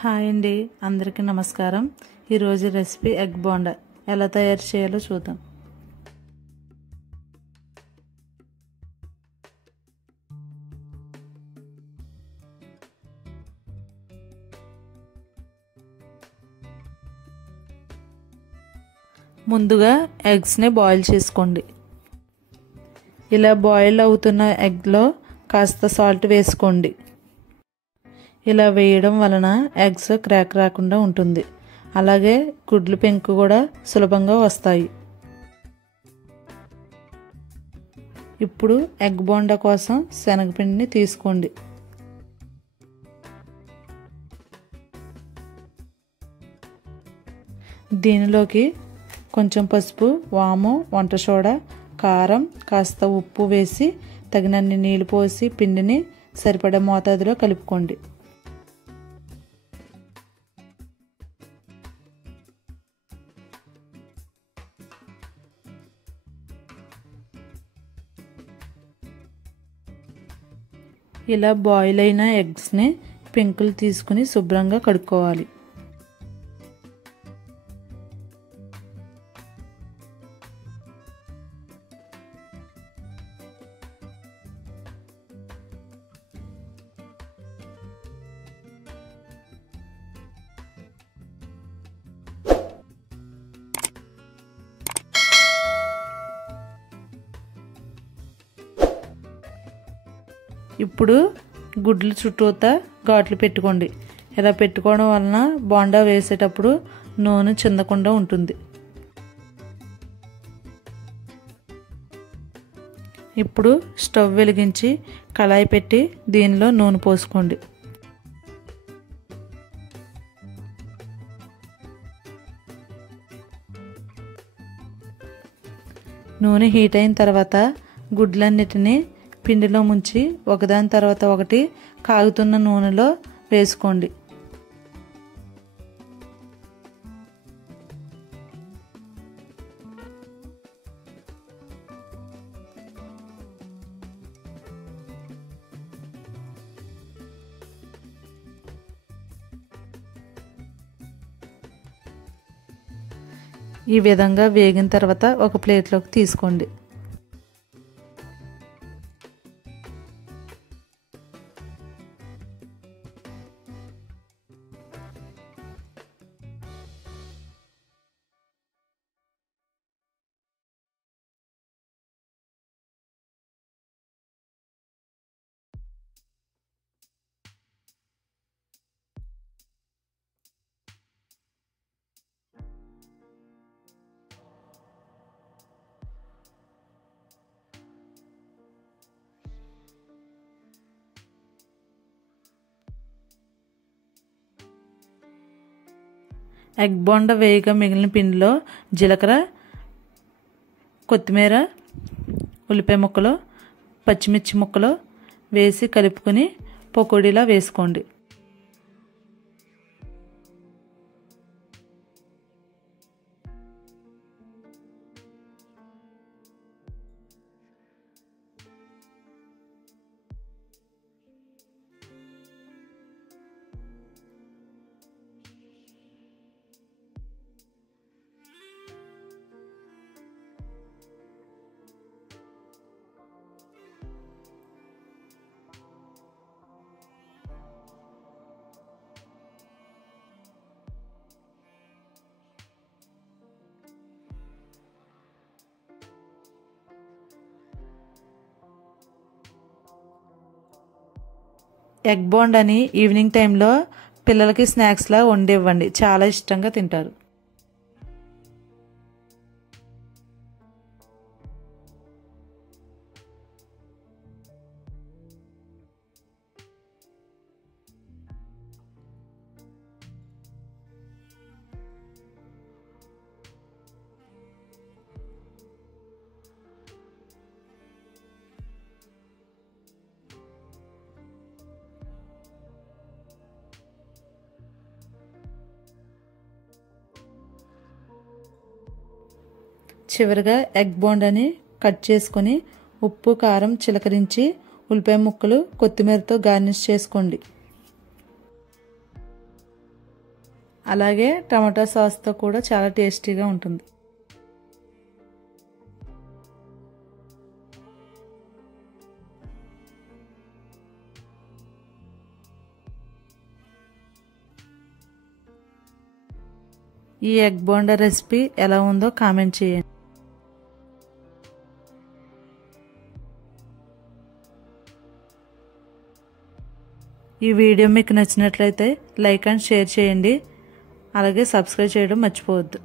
Hi అండి, అందరికీ నమస్కారం. ఈరోజు రెసిపీ ఎగ్ బోండా ఎలా తయారు చేయాలో చూద్దాం. ముందుగా ఎగ్స్ని బాయిల్ చేసుకోండి. ఇలా బాయిల్ అవుతున్న ఎగ్లో కాస్త సాల్ట్ వేసుకోండి. ఇలా వేయడం వలన ఎగ్స్ క్రాక్ రాకుండా ఉంటుంది. అలాగే గుడ్లు పెంకు కూడా సులభంగా వస్తాయి. ఇప్పుడు ఎగ్ బోండా కోసం శనగపిండిని తీసుకోండి. దీనిలోకి కొంచెం పసుపు, వాము, వంట సోడా, కారం, కాస్త ఉప్పు వేసి తగినన్ని నీళ్లు పోసి పిండిని సరిపడా మోతాదులో కలుపుకోండి. ఇలా బాయిల్ అయిన ఎగ్స్ని పెంకులు తీసుకుని శుభ్రంగా కడుక్కోవాలి. ఇప్పుడు గుడ్లు చుట్టూతా ఘాట్లు పెట్టుకోండి. ఇలా పెట్టుకోవడం వలన బోండా వేసేటప్పుడు నూనె చిందకుండా ఉంటుంది. ఇప్పుడు స్టవ్ వెలిగించి కళాయి పెట్టి దీనిలో నూనె పోసుకోండి. నూనె హీట్ అయిన తర్వాత గుడ్లన్నిటినీ పిండిలో ముంచి ఒకదాని తర్వాత ఒకటి కాగుతున్న నూనెలో వేసుకోండి. ఈ విధంగా వేగిన తర్వాత ఒక ప్లేట్లోకి తీసుకోండి. ఎగ్ బోండా వేయగా మిగిలిన పిండిలో జీలకర్ర, కొత్తిమీర, ఉల్లిపాయ ముక్కలు, పచ్చిమిర్చి ముక్కలు వేసి కలుపుకొని పకోడీలా వేసుకోండి. ఎగ్ బోండాని ఈవినింగ్ టైంలో పిల్లలకి స్నాక్స్లా వండి ఇవ్వండి, చాలా ఇష్టంగా తింటారు. చివరిగా ఎగ్ బోండాని కట్ చేసుకొని ఉప్పు, కారం చిలకరించి ఉల్లిపాయ ముక్కలు, కొత్తిమీరతో గార్నిష్ చేసుకోండి. అలాగే టమాటా సాస్తో కూడా చాలా టేస్టీగా ఉంటుంది. ఈ ఎగ్ బోండా రెసిపీ ఎలా ఉందో కామెంట్ చేయండి. ఈ వీడియో మీకు నచ్చినట్లయితే లైక్ అండ్ షేర్ చేయండి. అలాగే సబ్స్క్రైబ్ చేయడం మర్చిపోవద్దు.